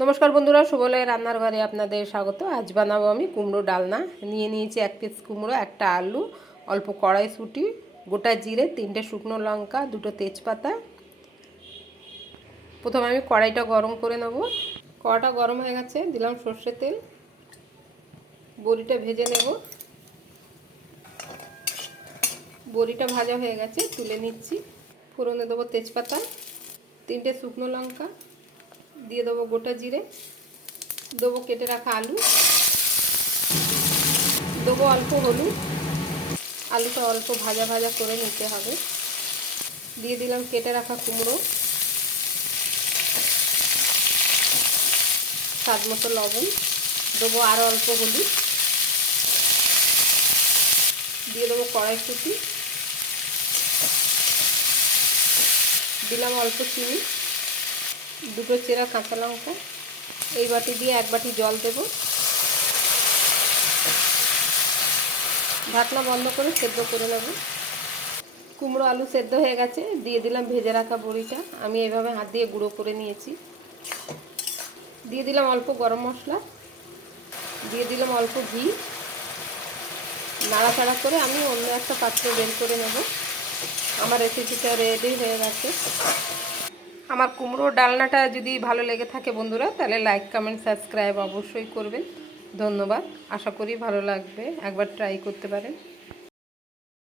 নমস্কার বন্ধুরা, সুবলয় রান্নার ঘরে আপনাদের স্বাগত। আজ বানাবো আমি কুমড়ো ডালনা। নিয়ে নিয়েছি 1 পিস কুমড়ো, একটা আলু, অল্প কড়াইশুঁটি, গোটা জিরে, 3টে শুকনো লঙ্কা, 2টো তেজপাতা। প্রথমে আমি কড়াইটা গরম করে নেব। কড়াইটা গরম হয়ে গেছে, দিলাম সর্ষের তেল। বড়িটা ভেজে নেব। বড়িটা ভাজা হয়ে গেছে, তুলে নিচ্ছি। ফোড়নে দেবো তেজপাতা, 3টে শুকনো লঙ্কা, দিয়ে দেবো গোটা জিরে, দেবো কেটে রাখা আলু, দেবো অল্প হলুদ। আলুটা অল্প ভাজা ভাজা করে নিতে হবে। দিয়ে দিলাম কেটে রাখা কুমড়ো, স্বাদ মতো লবণ, দেবো আরও অল্প হলুদ, দিয়ে দেবো কড়াইশুঁটি, দিলাম অল্প চিনি, 2টো চেরা কাঁচা লঙ্কা। এই বাটি দিয়ে 1 বাটি জল দেব। ঢাকনা বন্ধ করে সেদ্ধ করে নেব। কুমড়ো আলু সেদ্ধ হয়ে গেছে, দিয়ে দিলাম ভেজে রাখা বড়িটা। আমি এইভাবে হাত দিয়ে গুঁড়ো করে নিয়েছি। দিয়ে দিলাম অল্প গরম মশলা, দিয়ে দিলাম অল্প ঘি। নাড়াচাড়া করে আমি অন্য একটা পাত্রে বের করে নেব। আমার রেসিপিটা রেডি হয়ে গেছে। আমার কুমড়োর ডালনাটা যদি ভালো লেগে থাকে বন্ধুরা, তাহলে লাইক, কমেন্ট, সাবস্ক্রাইব অবশ্যই করবেন। ধন্যবাদ। আশা করি ভালো লাগবে, একবার ট্রাই করতে পারেন।